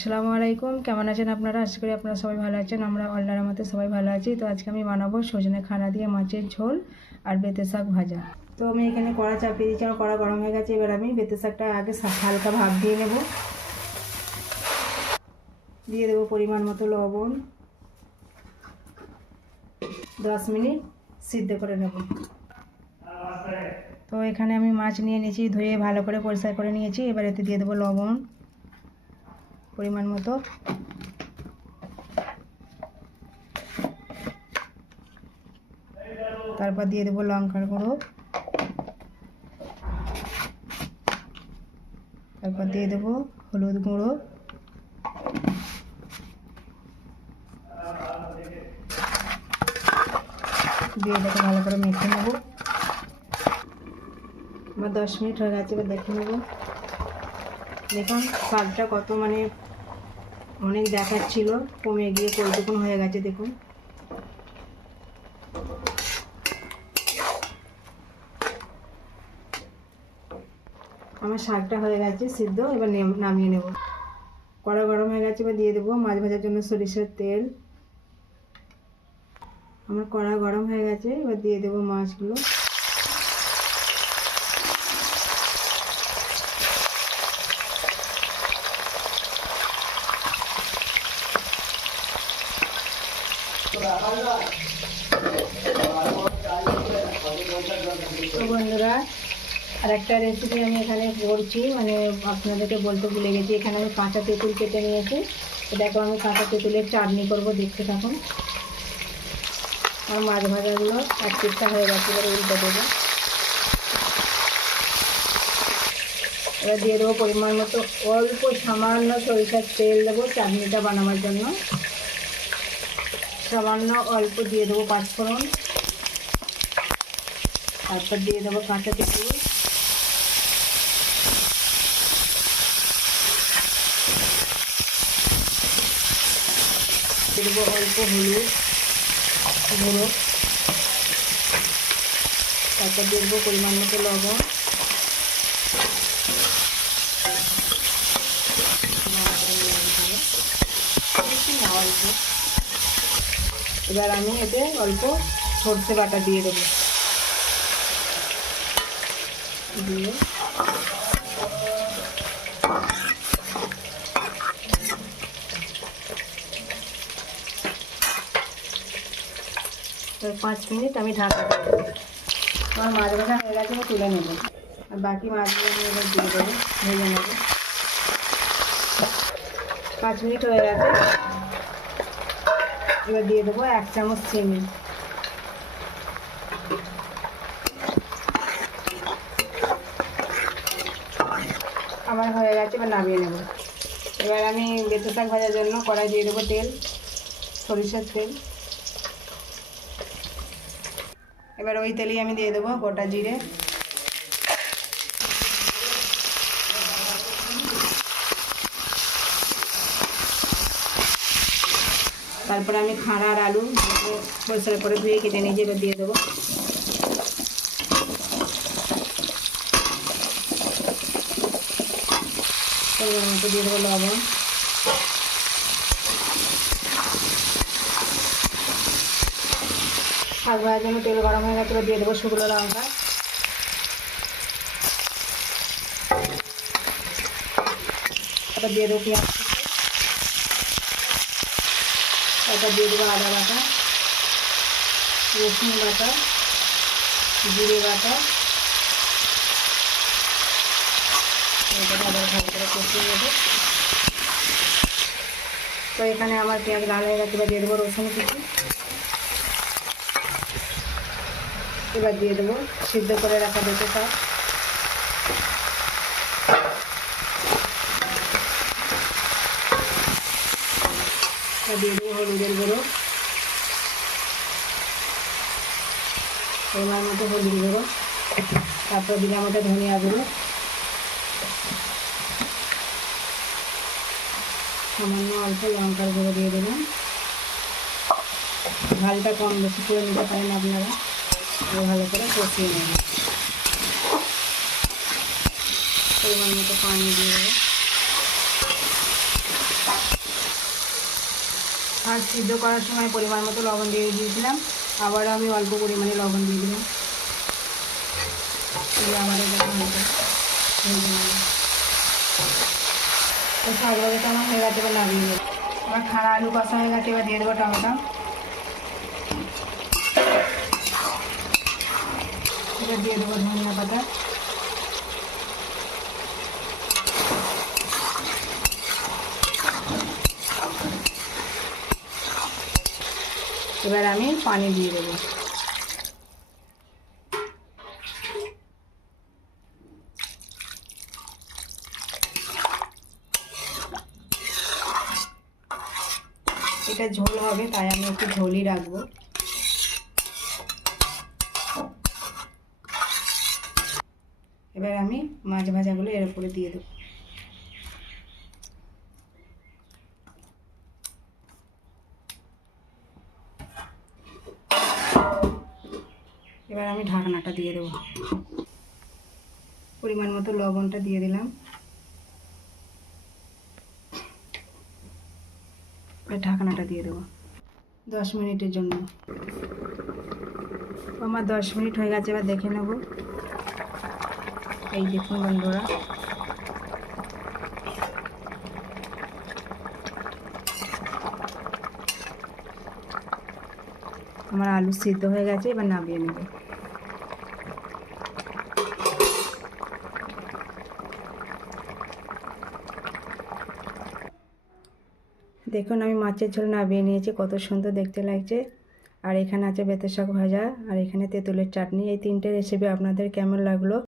আসসালামু আলাইকুম, কেমন আছেন আপনারা? আশা করি আপনারা সবাই ভালো আছেন। আমরা আল্লাহর রহমতে সবাই ভালো আছি। তো আজকে আমি বানাবো সজনে খানা দিয়ে মাছের ঝোল আর বেতে শাক ভাজা। তো আমি এখানে কড়া চাপিয়ে দিচ্ছি, আমার কড়া গরম হয়ে গেছে। এবার আমি বেতে শাকটা আগে হালকা ভাপ দিয়ে নেব। দিয়ে দেবো পরিমাণ মতো লবণ, 10 মিনিট সিদ্ধ করে নেব। তো এখানে আমি মাছ নিয়ে নিয়েছি, ধুয়ে ভালো করে পরিষ্কার করে নিয়েছি। এবার এতে দিয়ে দেবো লবণ পরিমাণ মতো, তারপর দিয়ে দেবো লঙ্কার গুঁড়ো, তারপর দিয়ে দেবো হলুদ গুঁড়ো, দিয়ে এটাকে ভালো করে মেখে নেব। আমার 10 মিনিট হয়ে গেছে, এবার দেখে নেব। দেখুন শাকটা কত অনেক দেখাচ্ছিল, কমে গিয়ে কতটুকুন হয়ে গেছে দেখুন। আমার শাকটা হয়ে গেছে সিদ্ধ, এবার নামিয়ে নেব। কড়া গরম হয়ে গেছে, এবার দিয়ে দেবো মাছ ভাজার জন্য সরিষার তেল। আমার কড়া গরম হয়ে গেছে, এবার দিয়ে দেবো মাছগুলো। তো বন্ধুরা, আর একটা রেসিপি আমি এখানে করছি, আপনাদেরকে বলতে ভুলে গেছি। এখানে আমি কাঁচা তেঁতুল কেটে নিয়েছি। দেখো আমি কাঁচা তেঁতুলের চাটনি করব, দেখতে থাকুন। আর মাছ ভাজাগুলো এক পিঠটা হয়ে গেছে, এবার উল্টে দেবো। এবার দিয়ে দেবো পরিমাণ মতো অল্প সামান্য সরিষার তেল দেবো চাটনিটা বানাবার জন্য। সামান্য অল্প দিয়ে দেবো পাঁচফোড়ন, তারপর দিয়ে দেবো কাঁচা তেঁতুল, দিয়ে দেবো অল্প হলুদ গুঁড়ো, তারপর দিয়ে দেবো পরিমাণ মতো লবণ, অল্প। এবার আমি এতে অল্প সর্ষে বাটা দিয়ে দেবো, দিয়ে 5 মিনিট আমি ঢাকা দেবো। আমার মাছ ভাজা হয়ে গেছে, আমি তুলে নেব। আর বাকি মাছগুলো আমি এবার দিয়ে দেবো, ভেজে নেব। 5 মিনিট হয়ে গেছে, এবার দিয়ে দেবো 1 চামচ চিনি। আমার হয়ে গেছে, এবার নামিয়ে নেব। এবার আমি বেতে শাক ভাজার জন্য কড়াই দিয়ে দেবো তেল, সরিষার তেল। এবার ওই তেলেই আমি দিয়ে দেবো গোটা জিরে, তারপরে আমি খাঁড়া আর আলু পরিষ্কার করে ধুয়ে কেটে নিয়েছি, এবার দিয়ে দেবো। পরিমাণ মতো দিয়ে দেবো লবণ, শাক ভাজার জন্য তেল গরম হয়ে গেছে, দিয়ে দেবো শুকনো লঙ্কা, তারপর দিয়ে দেবো পেঁয়াজ, তারপর দিয়ে দেবো আদা বাটা, রসুন বাটা, জিরে বাটা। আবার ভালো করে কষিয়ে নেবো। তো এখানে আমার পেঁয়াজ লাল হয়ে গেছে, এবার দিয়ে দেবো রসুন কুচি, এবার দিয়ে দেবো সিদ্ধ করে রাখা বেতে শাক, দিয়ে দেবো হলুদের গুঁড়ো, পরিমাণ মতো হলুদ গুঁড়ো, তারপর দিলাম ওটা ধনিয়া গুঁড়ো, সামান্য অল্প লঙ্কার গুঁড়ো দিয়ে দেবেন। ঝালটা কম বেশি করে নিতে পারেন আপনারা। ভালো করে কষিয়ে নেবেন। পরিমাণ মতো পানি দিয়ে দেবো। আর সিদ্ধ করার সময় পরিমাণ মতো লবণ দিয়ে দিয়েছিলাম, আবারও আমি অল্প পরিমাণে লবণ দিয়ে দিলাম। আমাদের তো শাক ভাজাটা আমার হয়ে গেছে, এবার নামিয়ে দেবো। আমার খাড়া আলু কষা হয়ে গেছে, এবার দিয়ে দেবো টমেটো, এবার দিয়ে দেবো ধনিয়া পাতা, এবার আমি পানি দিয়ে দেবো। এটা ঝোল হবে, তাই আমি একটু ঝোলই রাখবো। এবার আমি মাছ ভাজাগুলো এর উপরে দিয়ে দেবো। এবার আমি ঢাকনাটা দিয়ে দেবো। পরিমাণ মতো লবণটা দিয়ে দিলাম। এবার ঢাকনাটা দিয়ে দেবো 10 মিনিটের জন্য। আমার 10 মিনিট হয়ে গেছে, এবার দেখে নেব। এই দেখুন বন্ধুরা, আমার আলু সিদ্ধ হয়ে গেছে, এবার নামিয়ে নেব। দেখুন আমি মাছের ঝোল নামিয়ে নিয়েছি, কত সুন্দর দেখতে লাগছে। আর এখানে আছে বেতের শাক ভাজা, আর এখানে তেঁতুলের চাটনি। এই 3টে রেসিপি আপনাদের কেমন লাগলো